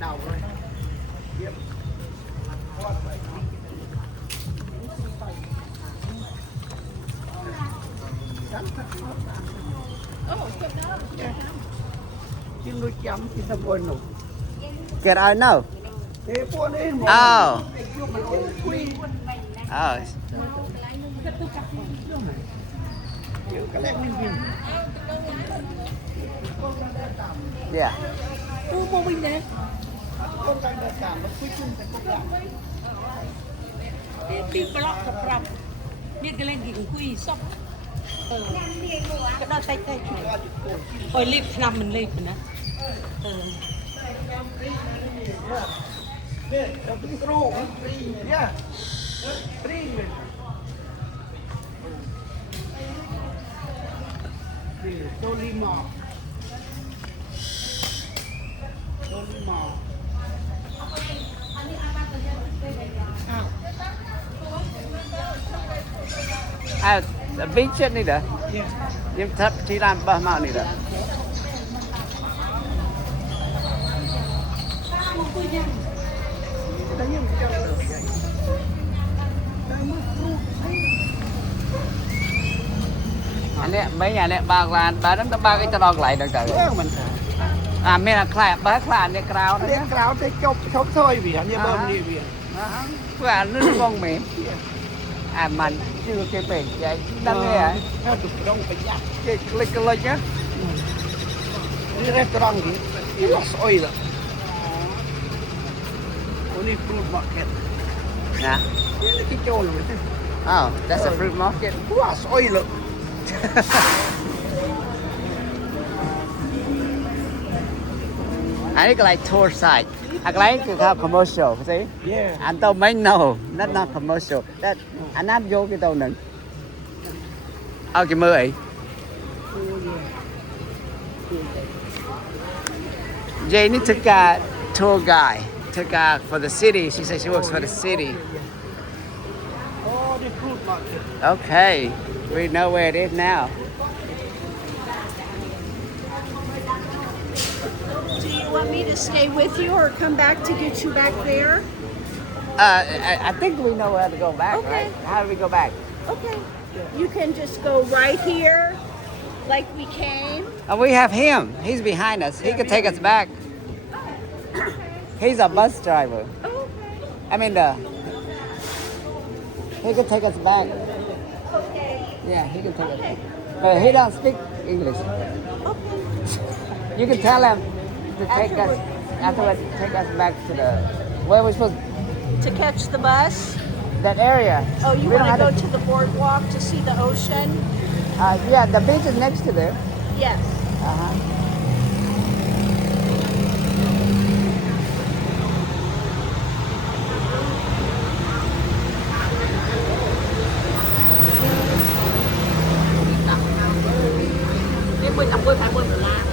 đầu rồi tiếp chứ nuôi chấm thì sao buồn nụ Get out now. thế buồn đấy Oh. Oh. cái này mình nhìn Yeah. cô mình nè con đang đặt cảm nó quy chung thành công làm đi blockกับปรับเนี่ยก็เล่นกี่คุยซอกก็ได้ใต้โอ้ยรีบทำมันรีบนะเนี่ยเราต้องโกรธมันฟรีเนี่ยฟรีเลยนี่โซลิมอร์โซลิมอร์อ้าว À, the beach này đó. Nhưng thật chỉ làm bao màu này đó. Anh ấy mấy nhà này ba nó ba cái tròn lại được trời. À mấy là khai ba khai này càoเรียกกล่าวจะจบชกถ้อยเบียร์เนี่ยเบิ่มนี่เบียร์ Và nó con mềm. À mình chưa cái bể vậy đang nghe à? ถ้าถูกต้องไปยัก Cái lịch nhá. นี่เรียกกรองนี่นี่ว่าซอยละโอ้นี่ฟรุตมาร์เก็ต Nè. นี่ที่โจเลย Oh, that's a fruit market. ว่าซอยละ I think like tour site. I like to have commercial, see? เย่ Anh tao mấy no, not commercial. That anh ăn vô cái tàu nè. Cái mưa ấy. Jane took a tour guide. Took for the city. She said she works for the city. โอ้นี่ฟรุตมาร์เก็ต Okay, we know where it is now. Do you want me to stay with you or come back to get you back there? I think we know where to go back, Okay. right? How do we go back? Okay. You can just go right here like we came. Oh, we have him. He's behind us. He can take us back. He's a bus driver. Okay. I mean, he can take us back. Okay. Yeah, he can take us back. But he don't speak English. Okay. You can tell him to take us afterwards. Take us back to the where we're supposed To catch the bus? that area. Oh, you We don't want to have go to the boardwalk to see the ocean? Yeah, the beach is next to there. Yes. Uh-huh. cái bơi tập bơi phải bơi bờ la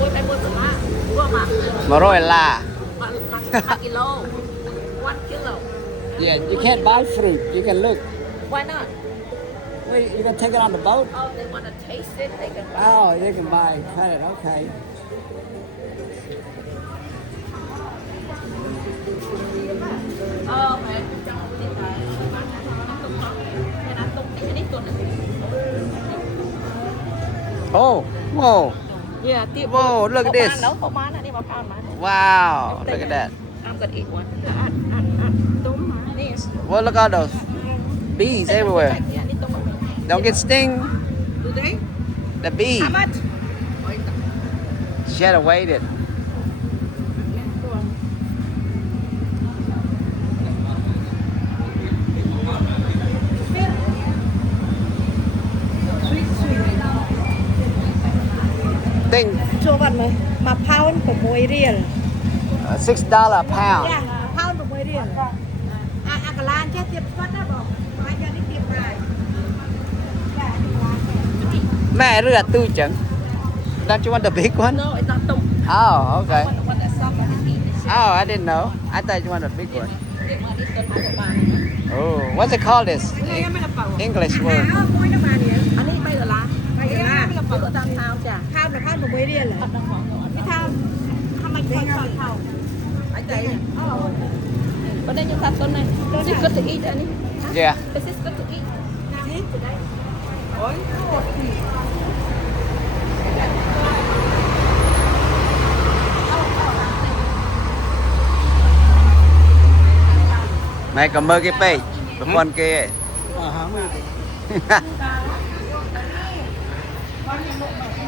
bơi phải bơi bờ la đúng không ạ Morola. 1 kilo 1 kilo Yeah, you can't buy fruit. You can look. why not Well, you can take it on the boat. oh they want to taste it they can buy Oh, they can buy credit. Okay. phải trong cái này cái này tung cái này tuần Oh, whoa, yeah ទី whoa! Look at this. นเขาបានអានេះមកកោនមក Wow, look at that. I'm gonna eat one ទុំនេះ Well, look at all those bees everywhere. នេះទុំ Don't get sting. do they The bee. how much She had to wait it. Thing, ចូលបាត់មើល1ផោន6រៀល $6 a pound. ចាផោន6រៀលអាកន្លានចេះទៀតស្វិតណាបងបាយយកនេះទៀតបាយចា Mẹ rất là tư chẳng. Don't you want the big one? no it's not ទុំ Oh, okay. the one that's soft and eat Oh, I didn't know. I thought you wanted a big one. នេះមកនេះទុំមកបាន Oh, what's it called? This នេះមិនអប English អើ word. មួយនៅបាននេះ អានេះ3ដុល្លារ 3ដុល្លារ នេះក៏តាមហៅចា ផោន6រៀល អត់ដឹងផងអត់ how much for how I tell you. But then you have to know. Is it good to eat, Annie? Yeah. Is this good to eat? Today. Mày cầm mơ cái pay, con kia.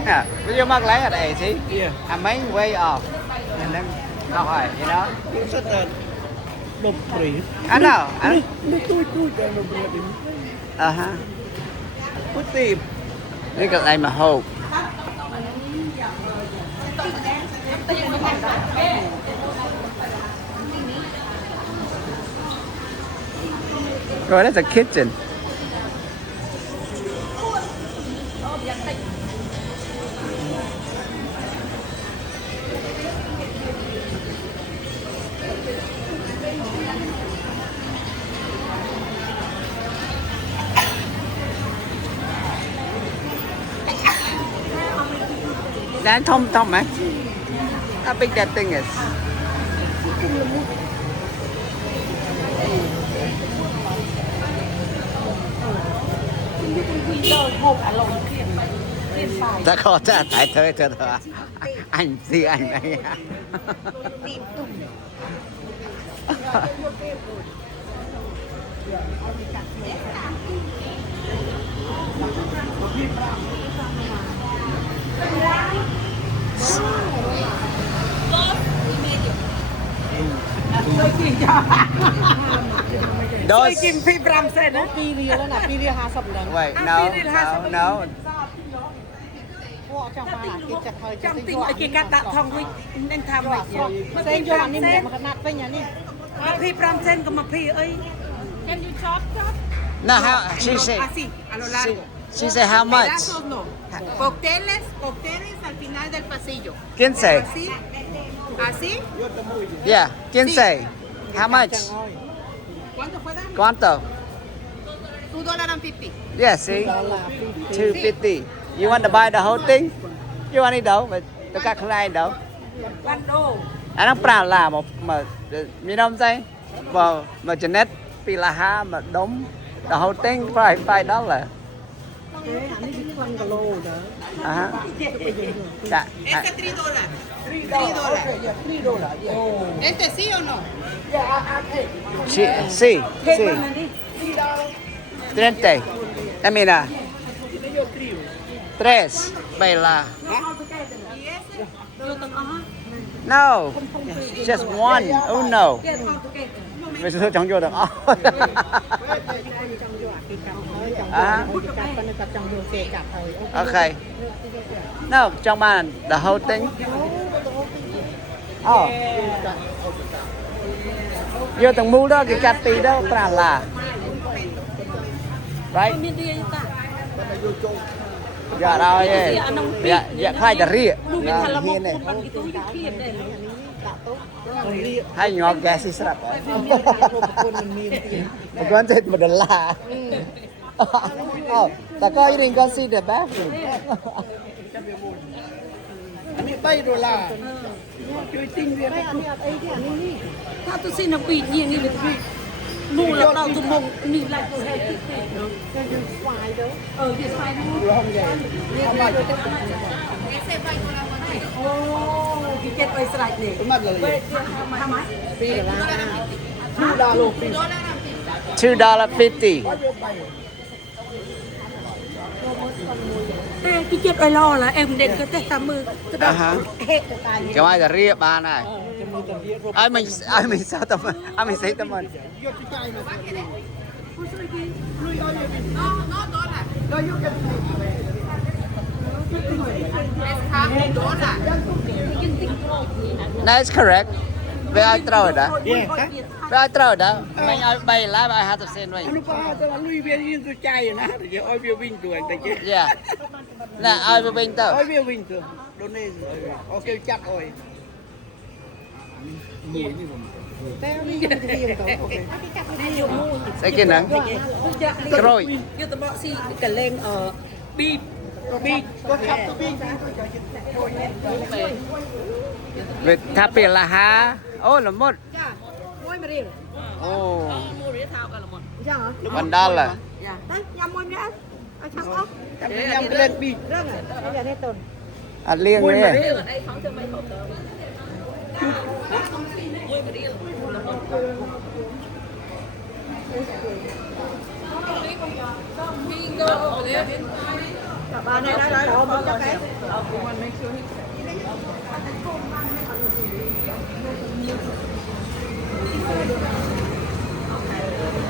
Nè, bây giờ mắc lấy ở đây chứ? Mấy way off, and then how high, you know? It's such a no breathe. I know. No tôi no breathe. Put the This is I'm a hope. Rồi, that's a kitchen. That's Tom, man. How big that thing is? Ta có cha tại thôi cho thôi. Anh gì anh này. Tôi kim phi bram sen á. Pi ria đó là pi ria 50 đồng. Wait, no. Trong tình ở kia các đạo thông với nên tham vậy. Sen cho anh em mà nát với nhà đi. Phi pram sen có mà phi ơi. Can you chop? No, how she said. así a lo largo She said how much? pedazos no cócteles al final del pasillo 15. así así Yeah, 15. How much? ¿cuánto fue Dan? Cuánto? $2.50 Yeah, see? 250. You want to buy the whole thing? You want đi đâu? Mà tôi cắt lại đâu? Ban đô. Anh nó bảo là một mà như nào vậy? Mà cho net pilaha mà đóng the whole thing $5. Dạ. este $3 este sí o no Sí. 30. I mean, 3. Baila. No, just one. Oh no. Bây giờ chẳng vô được. Okay. No, trong bàn the whole thing. Oh. Vô tầng mu đó cái chặt tì đó là. Right? Dạ đâu vậy? Dạ khaiจะเรียก Hiên này. Hai ngọt gas xí sập. Một con chết một đợt là. Oh, ta coi đi con see the bathroom. Anh ấy $3.ជួយទិញវាទៅគ្រប់ ถ้าตัวสิ้นปีนี่นี่เลยนู่นเราตุ้มงนี่ไล่ตัวให้ติดเนาะยังไฟเด้อเดี๋ยวไฟนู่น រងយ៉ាងអត់បាច់ โอ้พี่เจ็ดไปสไลด์นี่ ប្រមាណលើ ไปทำไม $2.50. แต่พี่เจ็ดไปรอละเอ็มเด่นก็แต่ตามมือก็ได้เฮ็ดตาย Cái mai là ria ba này. Ai mình sao tâm ai mình thấy tâm ơn. យកទៅចាយមក That's correct. Về ai trâu rồi đó. យេតា Về ai trâu rồi đó. Mình ai bay lá ai hát tập sen vậy. អនុបាទទៅលុយវាយើងទៅចាយណាទៅយកឲ្យវាវិញទៅតែចេះ Yeah. Nè ai về bên tao. ឲ្យវាវិញទៅដូនេសអូគេចាក់អុយមួយនេះខ្ញុំតែនេះយើងទៅអូខេ Sẽ kia nè. Rồi. យកទៅបកស៊ីកលែងប៊ីប big có khắp to big về tháp biển là há ô là một จ้ะมวยมาเรียน ô มูริเท้ากันละหมด จ้ะเหรอ วันđó là เฮ้ยยำมวยไม่ได้เอาชักออก nhắm cái lên big เรื่องอะไรไม่อยากได้ต้น ăn liêng đấy ไอ้เขาจะไม่เขาเติมมวยมาเรียน กลับบ้านได้แล้วต่อมันจะไป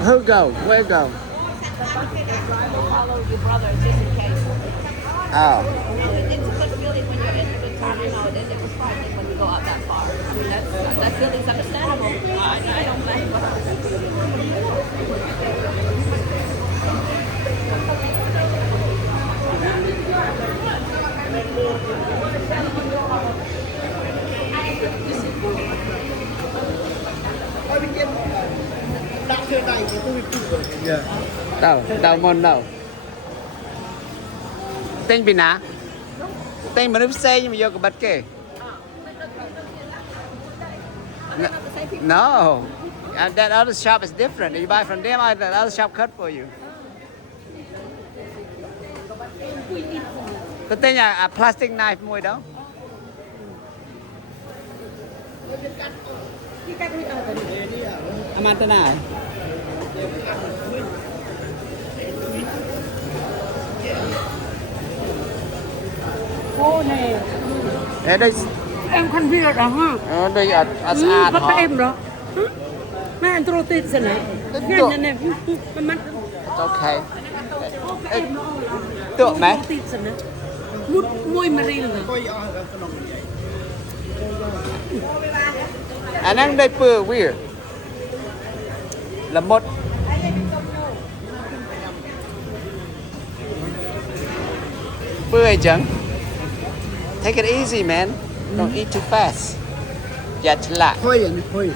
who go where go follow your brother just in case oh it's a good feeling when you're in a good time you know then it was frightening when you go out that far I mean that feeling's understandable I don't mind ôi bên kia đặt thế này thì tôi chịu rồi đâu môn đâu tên bị ná tên mà nó xe nhưng mà vô cái bật kì no that other shop is different you buy from them that other shop cut for you cái tên là plastic knife mùi đâu ที่ใกล้คุยอะไรกัน อามันตนา โอ้เน่ đây em khăn vi là đó ha đây à bắt em đó mẹ anh trôi tiền gì này nghe nàyมัน okay ตัวไหม ตีสนะมุดมวยมาเรียนเลย coi ở cái nòng này อันนั้นได้เปื้อวิ่งละมดเปื่อยจัง take it easy man don't eat too fast อย่าฉลาด thôi vậy thôi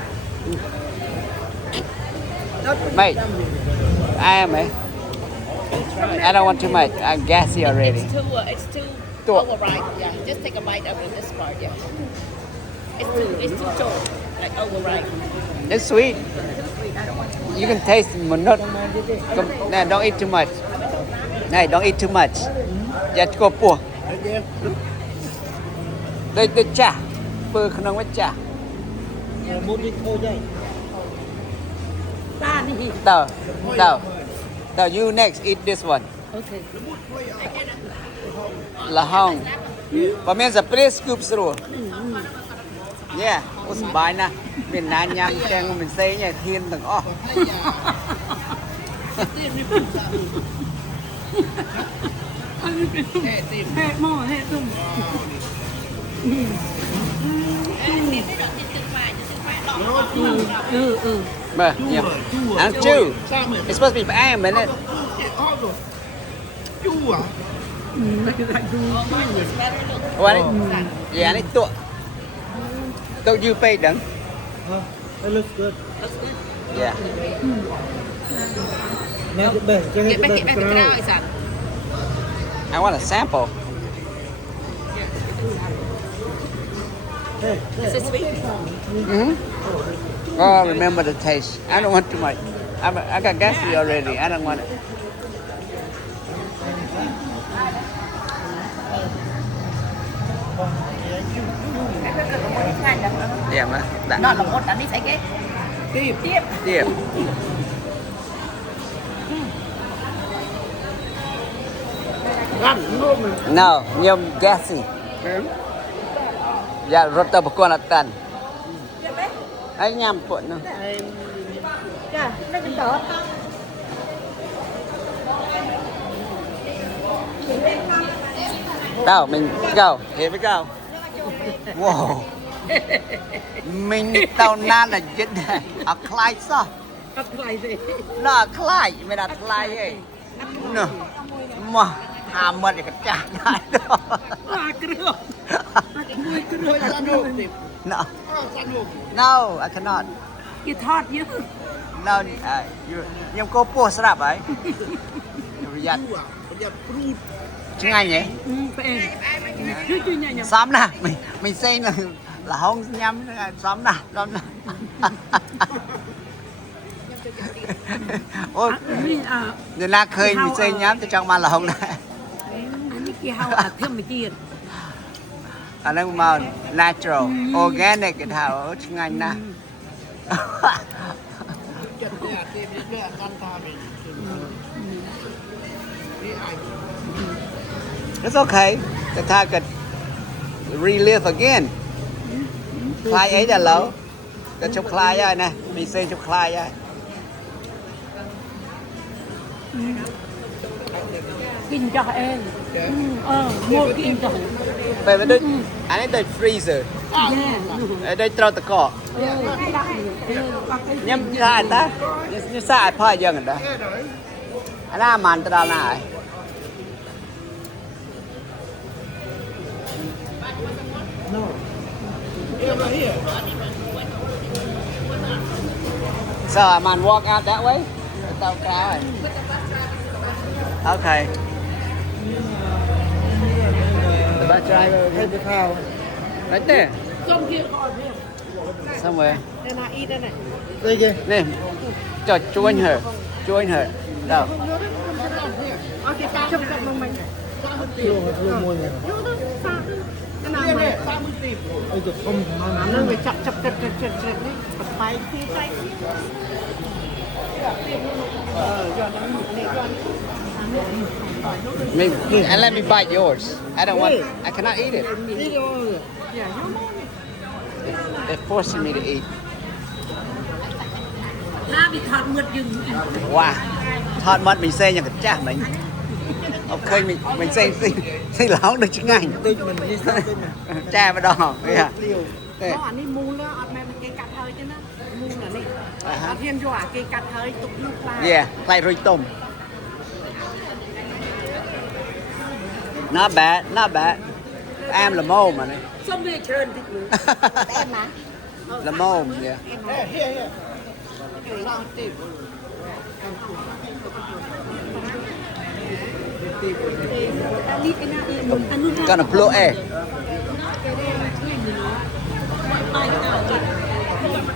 ไม่ I am I don't want too much I'm gassy already it's too Too- overripe yeah just take a bite out of this part yeah it's too strong like overripe it's sweet you can taste but not no, don't eat too much no, don't eat too much อย่าโกปัวได้จ้าเปื้อขนมไว้จ้า một đi thôi đây ตานี่ Tao you next eat this one โอเค ละห้องประมาณจะเปรี้ยวสกูปสรัวเนี่ยโอ้สบายนะเป็นนานยังแกงมันเป็นเซ่เนี่ยเทียนต่างอ้อ แห่หม้อแห่ตุ่ม มาเนี่ยอันจู it's supposed to be แอมเหมือนเนี่ย chú à วันนี้อย่านี่ตัวยูไปดัง it looks good yeah now the best cho get hết back the to best now is that I want a sample is it sweet oh remember the taste I don't want too much I got gassy already I don't want it yeah mà đã nó là một anh đi thấy cái tiếp yeah gắn luôn mà no nhom gassy dạ rốt tao bọc con tan ai nhầm cuộn nó จ้ะไม่เป็นต่อ đâu mình go here we go wow mình tao nan là chết à khai sao อะไรสิ nó khai mày đặt khai ấy nó mà hàm mật để cái chả lại đó ปลาเกลือ thôi san hô thì no san hô no I cannot อย่าทอดเยอะ no you nhom cô po srap ấy Riyadh chú à bây giờ fruit chứ ngay nhỉ ไปเองช่วยช่วยเนี่ย xóm nè mình xây là không nhắm xóm nè ôi นี่อ่ะ người ta khơi mình xây nhắm thì trong mà là không nè อันนี้กี่เฮาอ่ะเพิ่มไม่จีน anh đang màu natural organic cái thảo ở chứ ngay nè จะเตี้ยเตี้ยเตี้ยกันทำเอง it's okay the thảo could relive again khai ấy là lâu cái chụp khai rồi nè mình xây chụp khai rồi กินจ่อเองโมกินจ่อ về với đôi anh ấy đôi freezer แย่ ở đây trâu tạc cọ ยังใช่ตานี่สายพ่อยังกันได้อันนั้นมันตราหน่ายSo man walk out that way. Tao cái. Okay. The bus driver ให้ไปข้าว right there ส้มเกี๊ยวก่อนเนี่ย somewhere. เดี๋ยวนาอีนั่นน่ะ ได้ไง Nè, cho join her. Join her. Đâu? เอาสิตาจับจับลงไปเนี่ย ลงมวยไง ขนาดไหน ไอ้จะคมของมัน นั่งไปจับจับจับจับจับจับนี่ไปที่ใจ Maybe, and let me bite yours. I don't want. I cannot eat it. นี่เดียวอย่ายุ่ง They're forcing me to eat. หน้ามีทอดมืดยืน Wow. Thọt mất mình xây nhà cái cha mình. Ok mình xây láo được chứ ngay. ติดมันนี่ซ่าติดมัน Cha mà đỏ. Kìa. เพราะอันนี้มูลแล้วอันแม่มันเกกัดเธอจ้ะนะมูลน่ะนี่เอาเทียนจั่วเกกัดเธอตุกลูกปลา Yeah, lại rồi tôm. Not bad, not bad. Em là mồm mà này. ส้มเบียเชิญที่มือ แต้มนะ Là mồm, yeah. ลองติด อันนี้ไอ้หน้าอีหนุ่มอันนู้น Gonna blow air.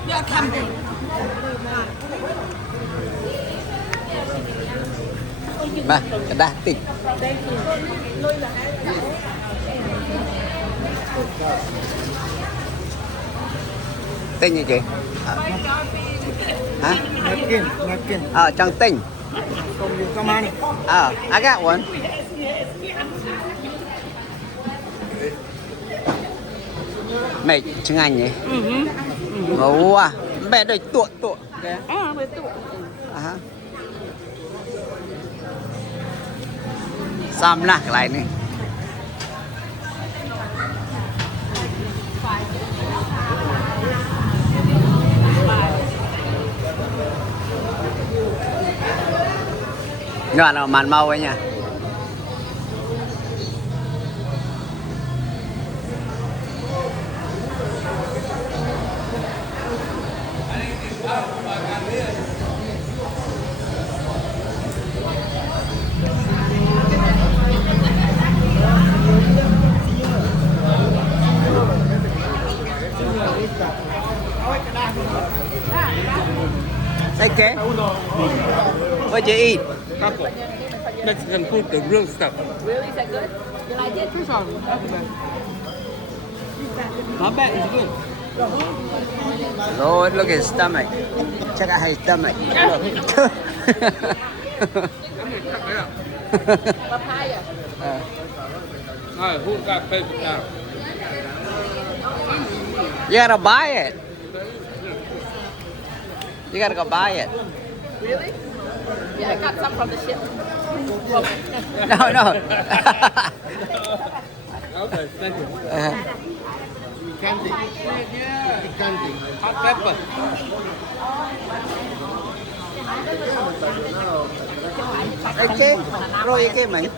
เดี๋ยวทำเอง Mà, cái đá tỉnh. Tinh gì chị? Hả? นักกินนักกิน Trong tinh. ตรงอยู่ประมาณ I got one. Mày chừng anh nhỉ? Ngủ à? Mẹ đây tuộn. ไปตุก Hả? Xăm nè, cái này nè. Ngon nào màn mau ấy nha. Okay. What you eat? Taco. Mexican food, the real stuff. Not bad, it's good. Lord, look at his stomach. Check out his stomach. Alright, who got paper now? You gotta buy it. You gotta go buy it. Really? Yeah, I got some from the ship. No. Okay, thank you. candy candy Hot pepper. Okay, rồi cái mình.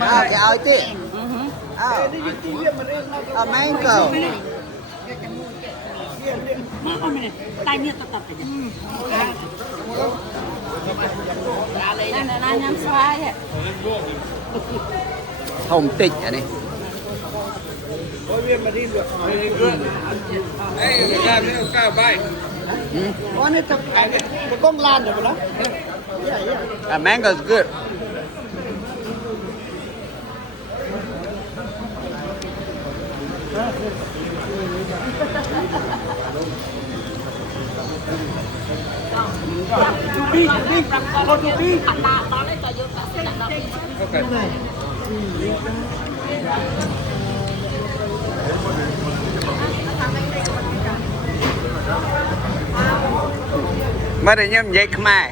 Cái áo chứ. Mango. มาเอาไปเลยตายเนี่ยตัดไปเนี่ยนั่นน่ะน้ำสวายอ่ะ ធំតិចអានេះ Very good. Hey, you got me a car bike. อ๋อนี่จะไปก้มลานเดี๋ยวไปแล้ว mango is good จูบี้โคจูบี้ Okay. មកតែខ្ញុំនិយាយខ្មែរ